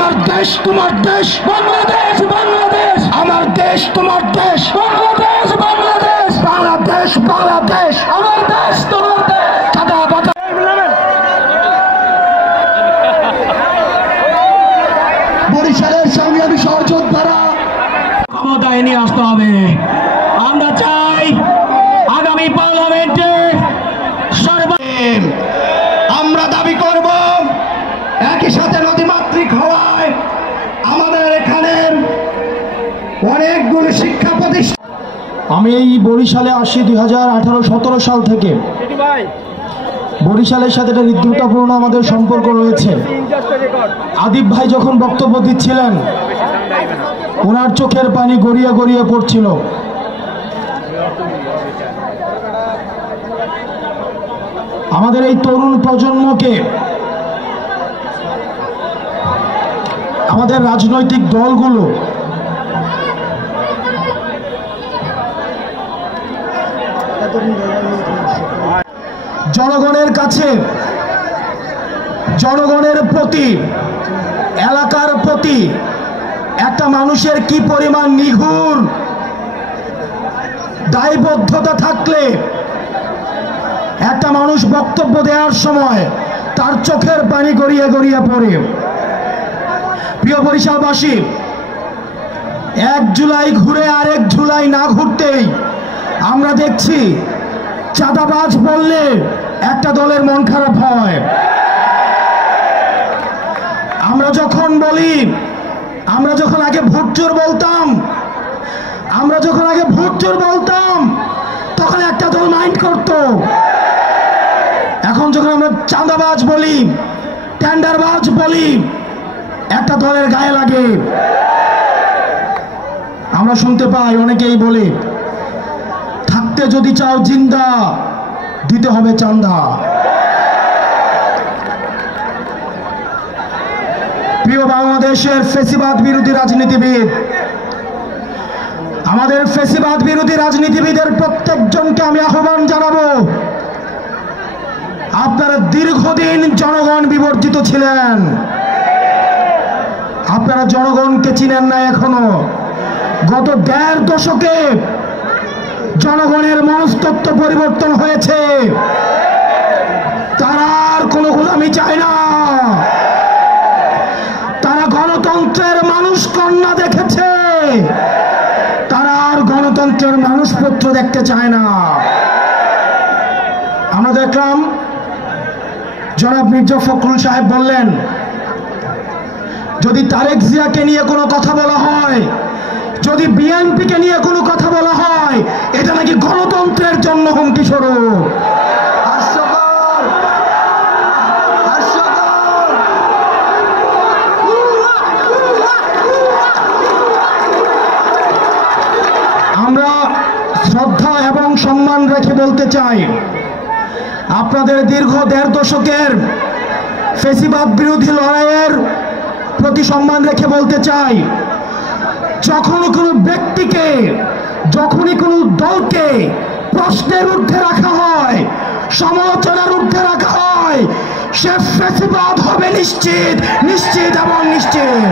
আমার দেশ তোমার দেশ বাংলাদেশ, বাংলাদেশ আমার দেশ তোমার দেশ বাংলাদেশ, বাংলাদেশ বাংলাদেশ, বাংলাদেশ আমার দেশ তোমার দেশ। বরিশালের সংগ্রামী সহযোদ্ধারা ক্ষমতায় নিয়ে আসতে হবে। আমরা চাই আগামী পার্লামেন্টে আমরা দাবি করব একই সাথে নদীমাতৃক হওয়ায় আমাদের এখানে অনেকগুলো শিক্ষা প্রতিষ্ঠান। আমি এই বরিশালে আসি 2018-17 সাল থেকে। বরিশালের সাথে একটা হৃদ্যতাপূর্ণ আমাদের সম্পর্ক রয়েছে। আদিব ভাই যখন বক্তব্য দিচ্ছিলেন ওনার চোখের পানি গড়িয়ে গড়িয়ে পড়ছিল। আমাদের এই তরুণ প্রজন্মকে আমাদের রাজনৈতিক দলগুলো জনগণের কাছে, জনগণের প্রতি, এলাকার প্রতি একটা মানুষের কি পরিমাণ নিঘুর দায়বদ্ধতা থাকলে একটা মানুষ বক্তব্য দেওয়ার সময় তার চোখের পানি গড়িয়ে গড়িয়ে পড়ে। প্রিয় বরিশালবাসী, 1 জুলাই ঘুরে আরেক জুলাই না ঘুরতেই আমরা দেখছি চাঁদাবাজ বললে একটা দলের মন খারাপ হয়। আমরা যখন বলি, আমরা যখন আগে ভোট চোর বলতাম, তখন একটা দল মাইন্ড করত। এখন যখন আমরা চাঁদাবাজ বলি, টেন্ডারবাজ বলি, একটা দলের গায়ে লাগে। আমরা শুনতে পাই অনেকেই বলে, থাকতে যদি চাও জিন্দা, দিতে হবে চান্দা। প্রিয় বাংলাদেশের ফ্যাসিবাদ বিরোধী রাজনীতিবিদ, আমাদের ফ্যাসিবাদ বিরোধী রাজনীতিবিদের প্রত্যেকজনকে আমি আহ্বান জানাবো, আপনারা দীর্ঘদিন জনগণ বিবর্জিত ছিলেন, আপনারা জনগণকে চিনেন না এখনো। গত 1.5 দশকে জনগণের মনস্তত্ত্ব পরিবর্তন হয়েছে। তারা আর কোনো গোলামি চায় না, তারা গণতন্ত্রের মানুষ কন্যা দেখেছে, তারা আর গণতন্ত্রের মানুষপত্র দেখতে চায় না। আমরা দেখলাম জনাব মির্জা ফখরুল সাহেব বললেন, যদি তারেক জিয়াকে নিয়ে কোনো কথা বলা হয়, যদি বিএনপিকে নিয়ে কোনো কথা বলা হয়, এটা নাকি গণতন্ত্রের জন্য হুমকি স্বরূপ। আমরা শ্রদ্ধা এবং সম্মান রেখে বলতে চাই, আপনাদের দীর্ঘ 1.5 দশকের ফ্যাসিবাদ বিরোধী লড়াইয়ের প্রতি সম্মান রেখে বলতে চাই, যখন কোনো ব্যক্তিকে, যখনই কোনো দলকে প্রশ্নের ঊর্ধ্বে রাখা হয়, সমালোচনার ঊর্ধ্বে রাখা হয়, সে ফ্যাসিবাদ হবে নিশ্চিত, নিশ্চিত এবং নিশ্চিত।